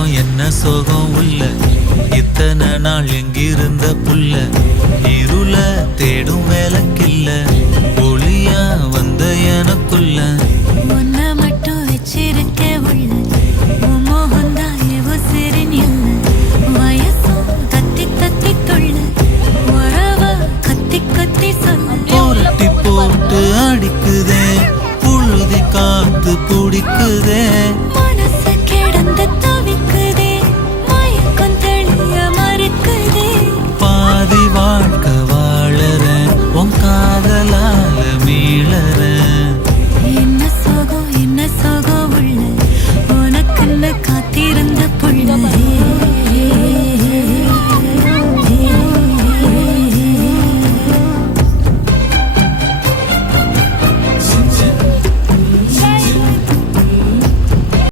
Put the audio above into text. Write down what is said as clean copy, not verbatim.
காலம் என்ன சோகம் உள்ள இத்தனை நாள் எங்கிருந்த புல்ல இருள தேடும் வேலைக்கில்ல ஒளியா வந்த எனக்குள்ள உன்னை மட்டும் வச்சிருக்க உள்ள உன் மோகந்தான் எவோ சிறினியல்ல வயசும் தத்தி தத்தி தொள்ள உறவ கத்தி கத்தி சொல்ல போட்டி போட்டு அடிக்குதே புழுதி காத்து பிடிக்குதே